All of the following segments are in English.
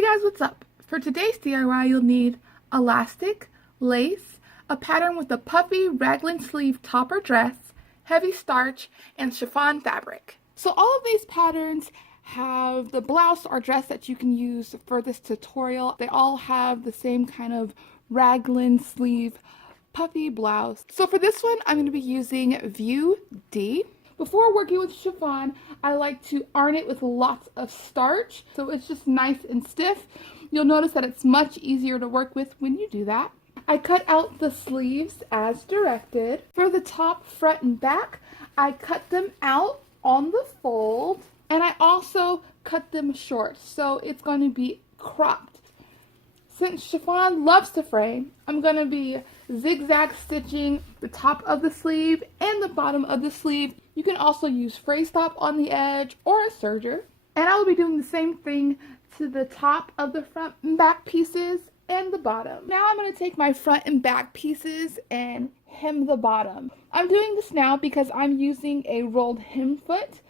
Hey guys, what's up? For today's DIY, you'll need elastic, lace, a pattern with a puffy raglan sleeve top or dress, heavy starch, and chiffon fabric. So all of these patterns have the blouse or dress that you can use for this tutorial. They all have the same kind of raglan sleeve puffy blouse. So for this one, I'm going to be using View D. Before working with chiffon, I like to iron it with lots of starch, so it's just nice and stiff. You'll notice that it's much easier to work with when you do that. I cut out the sleeves as directed. For the top, front, and back, I cut them out on the fold, and I also cut them short, so it's going to be cropped. Since chiffon loves to fray, I'm going to be zigzag stitching the top of the sleeve and the bottom of the sleeve. You can also use fray stop on the edge or a serger. And I will be doing the same thing to the top of the front and back pieces and the bottom. Now I'm going to take my front and back pieces and hem the bottom. I'm doing this now because I'm using a rolled hem foot.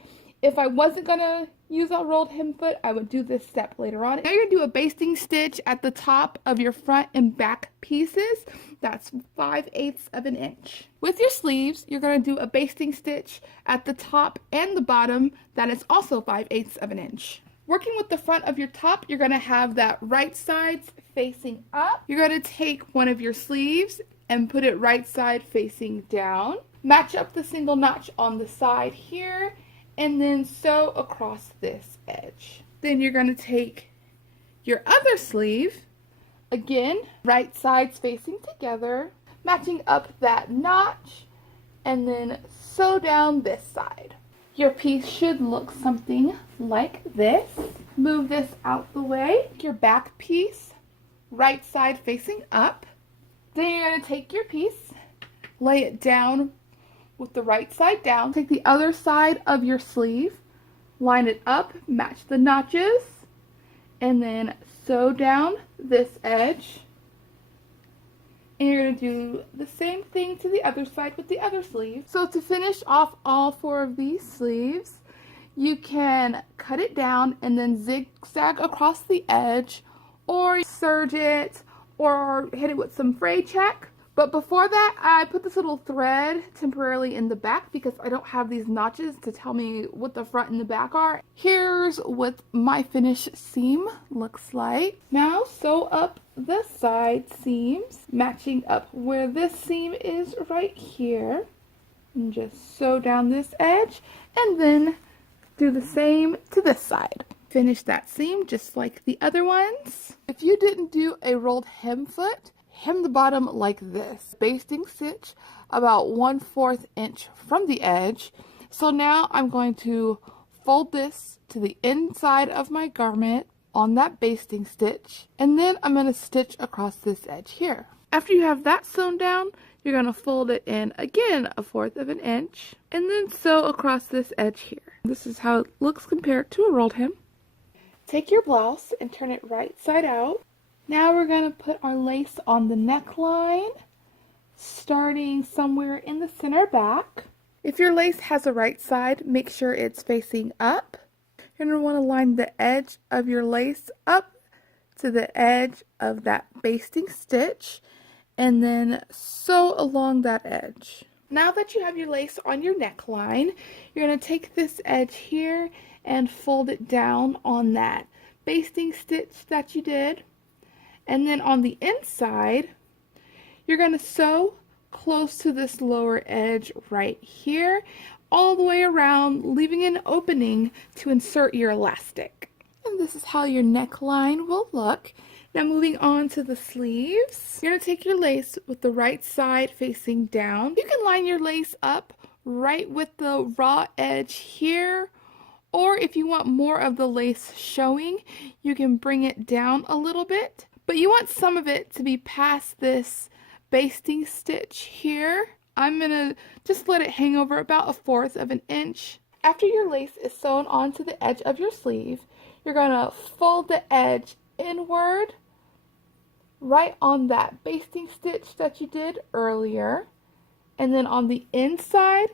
If I wasn't going to use a rolled hem foot, I would do this step later on. Now you're going to do a basting stitch at the top of your front and back pieces. That's 5/8 of an inch. With your sleeves, you're going to do a basting stitch at the top and the bottom. That is also 5/8 of an inch. Working with the front of your top, you're going to have that right sides facing up. You're going to take one of your sleeves and put it right side facing down. Match up the single notch on the side here, and then sew across this edge. Then you're going to take your other sleeve, again, right sides facing together, matching up that notch, and then sew down this side. Your piece should look something like this. Move this out the way. Your back piece, right side facing up. Then you're going to take your piece, lay it down with the right side down. Take the other side of your sleeve, line it up, match the notches, and then sew down this edge. And you're going to do the same thing to the other side with the other sleeve. So to finish off all 4 of these sleeves, you can cut it down and then zigzag across the edge, or serge it, or hit it with some fray check. But before that, I put this little thread temporarily in the back because I don't have these notches to tell me what the front and the back are. Here's what my finished seam looks like. Now sew up the side seams, matching up where this seam is right here. And just sew down this edge and then do the same to this side. Finish that seam just like the other ones. If you didn't do a rolled hem foot, hem the bottom like this. Basting stitch about 1/4 inch from the edge. So now I'm going to fold this to the inside of my garment on that basting stitch, and then I'm going to stitch across this edge here. After you have that sewn down, you're going to fold it in again 1/4 of an inch, and then sew across this edge here. This is how it looks compared to a rolled hem. Take your blouse and turn it right side out. Now we're going to put our lace on the neckline, starting somewhere in the center back. If your lace has a right side, make sure it's facing up. You're going to want to line the edge of your lace up to the edge of that basting stitch, and then sew along that edge. Now that you have your lace on your neckline, you're going to take this edge here and fold it down on that basting stitch that you did. And then on the inside, you're going to sew close to this lower edge right here, all the way around, leaving an opening to insert your elastic. And this is how your neckline will look. Now moving on to the sleeves, you're going to take your lace with the right side facing down. You can line your lace up right with the raw edge here, or if you want more of the lace showing, you can bring it down a little bit. But you want some of it to be past this basting stitch here. I'm going to just let it hang over about 1/4 of an inch. After your lace is sewn onto the edge of your sleeve, you're going to fold the edge inward right on that basting stitch that you did earlier. And then on the inside,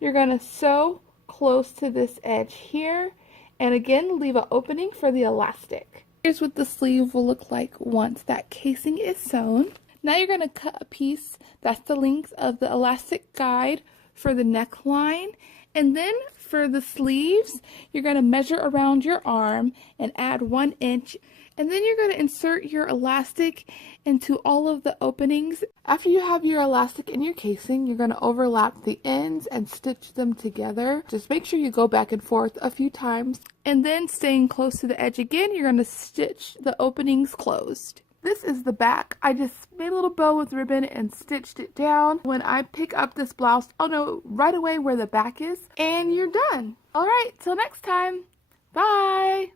you're going to sew close to this edge here, and again leave an opening for the elastic. Here's what the sleeve will look like once that casing is sewn. Now you're going to cut a piece that's the length of the elastic guide for the neckline, and then for the sleeves you're going to measure around your arm and add 1 inch, and then you're going to insert your elastic into all of the openings. After you have your elastic in your casing, you're going to overlap the ends and stitch them together. Just make sure you go back and forth a few times, and then staying close to the edge again, you're going to stitch the openings closed. This is the back. I just made a little bow with ribbon and stitched it down. When I pick up this blouse, I'll know right away where the back is, and you're done. All right, till next time. Bye.